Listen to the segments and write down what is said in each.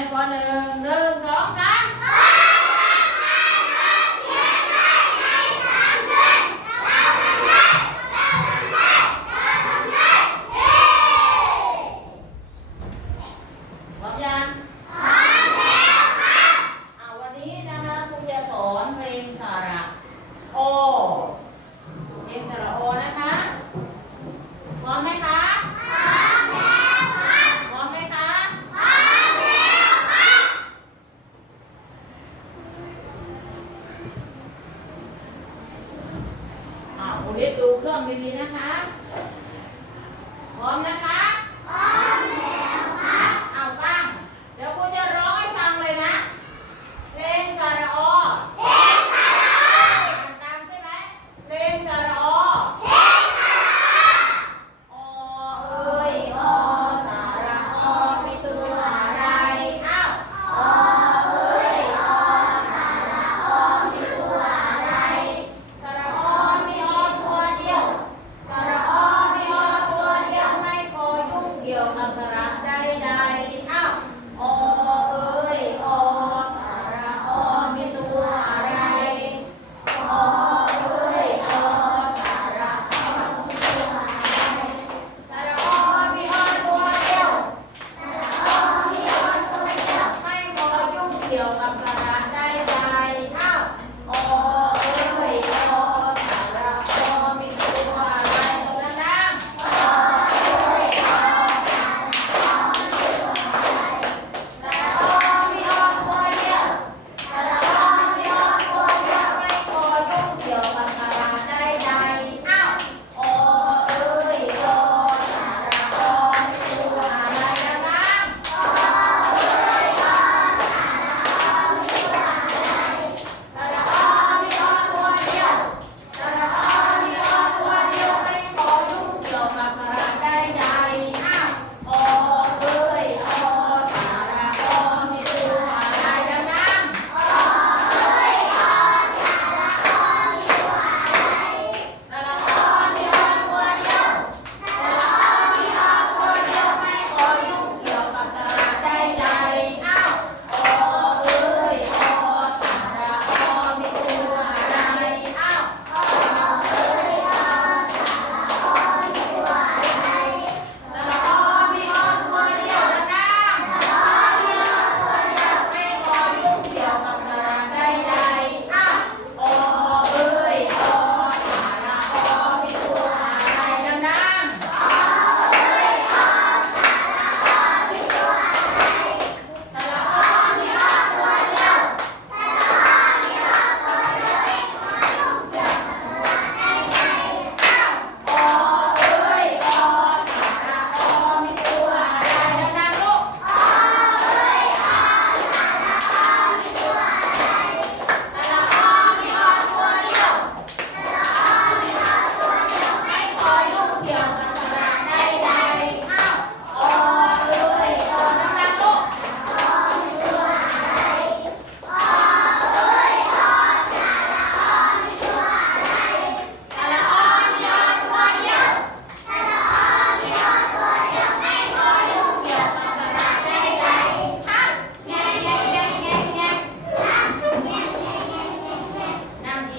and one another. รื่องดีๆนะคะ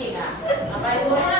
อีกอะเอาไปด้วย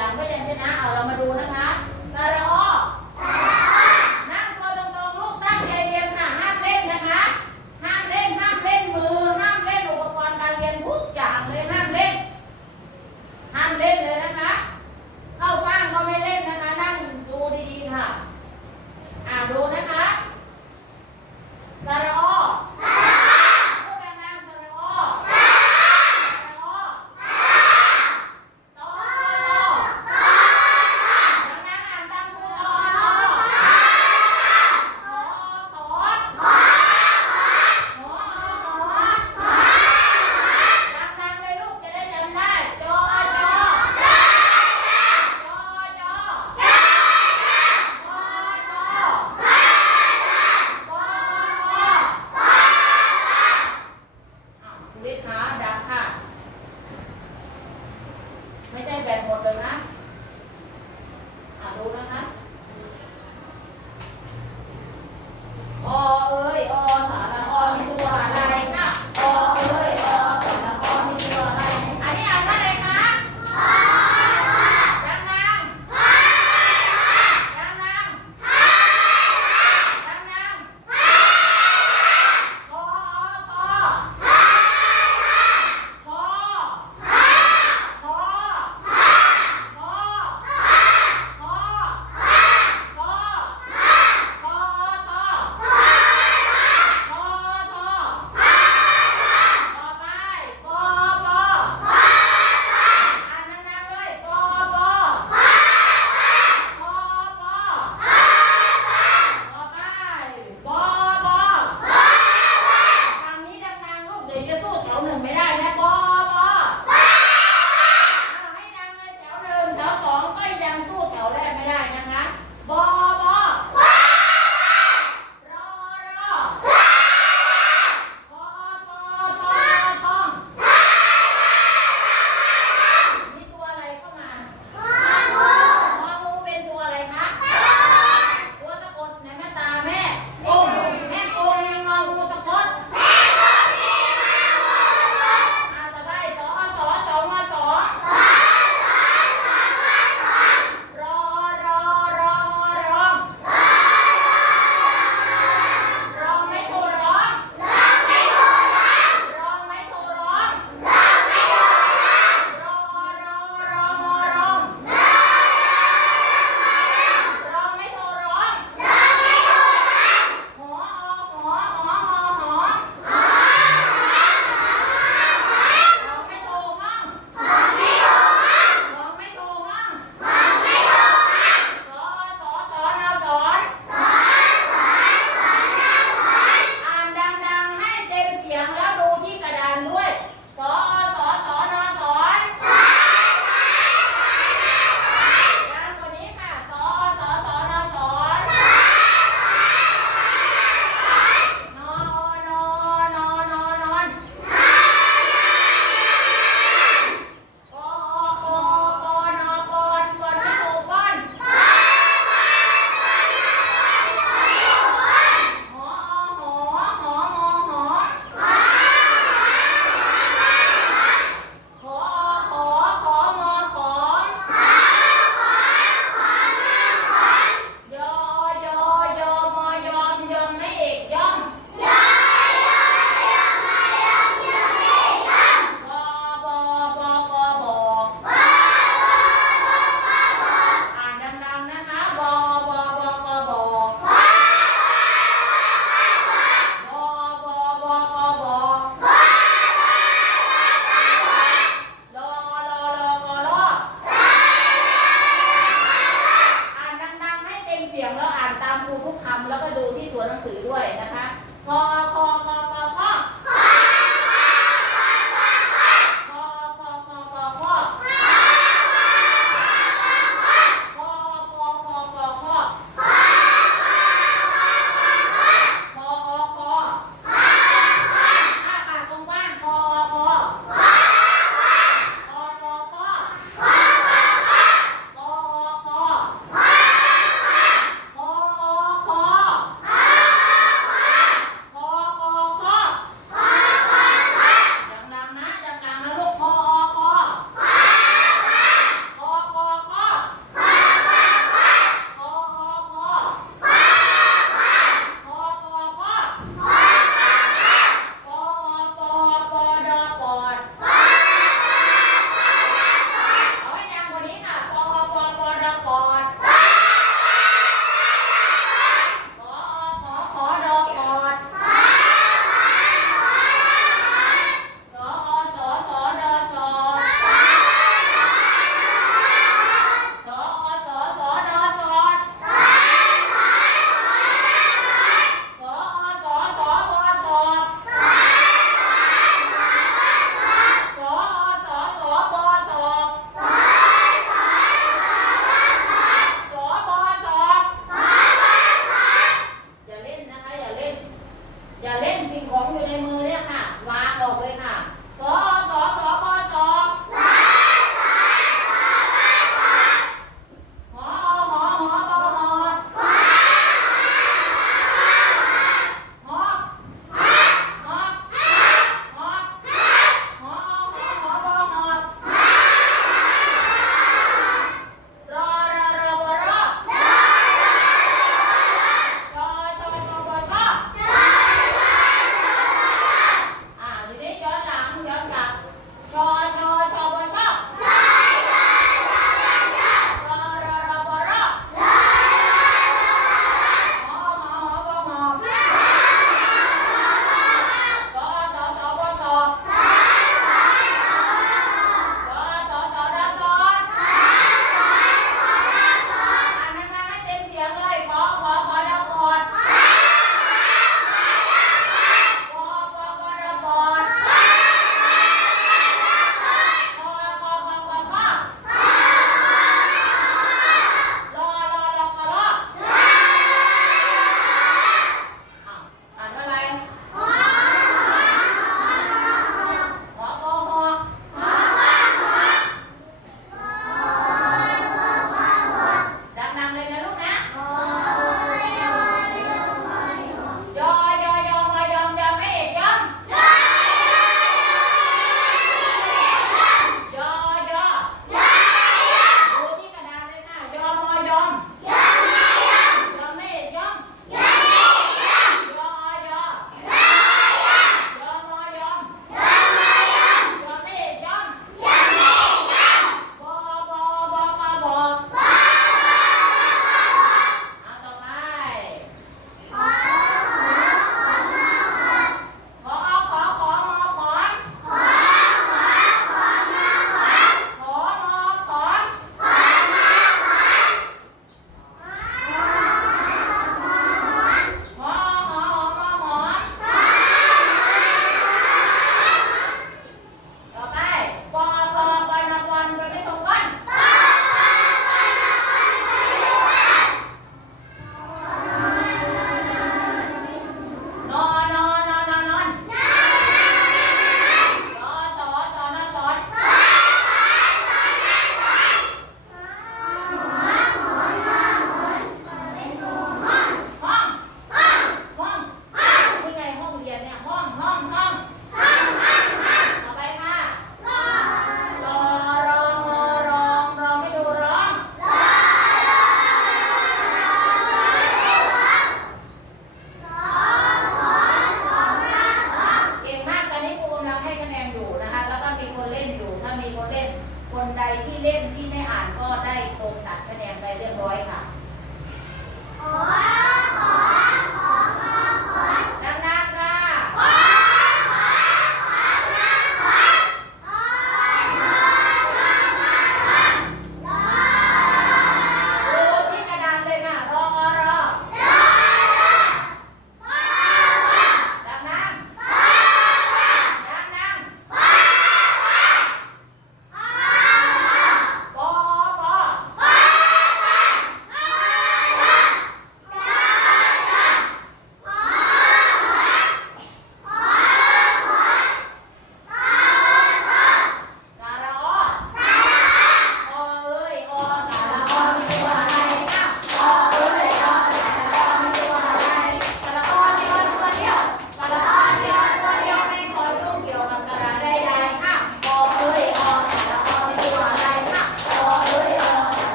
หลังพยัญชนะเอาเรามาดูนะคะกระรอก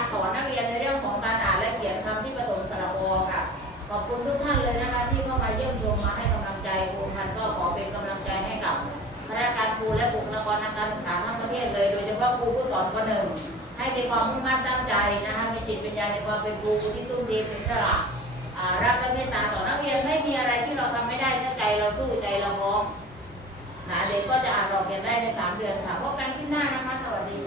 การสอนนักเรียนในเรื่องของการอ่านและเขียนคำที่ผสมสระโอค่ะ ขอบคุณทุกท่านเลยนะคะที่เข้ามาเยี่ยมชมมาให้กำลังใจครูพันก็ขอเป็นกำลังใจให้กับคณะการครูและบุคลากรทางการศึกษาทั้งประเทศเลยโดยเฉพาะครูผู้สอนคนหนึ่ง ให้มีความมุ่งมั่นตั้งใจนะคะมีจิตวิญญาณในความเป็นครูที่ตุ้มดีเสียสละอ่ารักและเมตตาต่อนักเรียนไม่มีอะไรที่เราทำไม่ได้ถ้าใจเราสู้ใจเราพร้อมนะเด็กก็จะอ่านออกเขียนได้ในสามเดือนค่ะพบกันที่หน้านะคะสวัสดี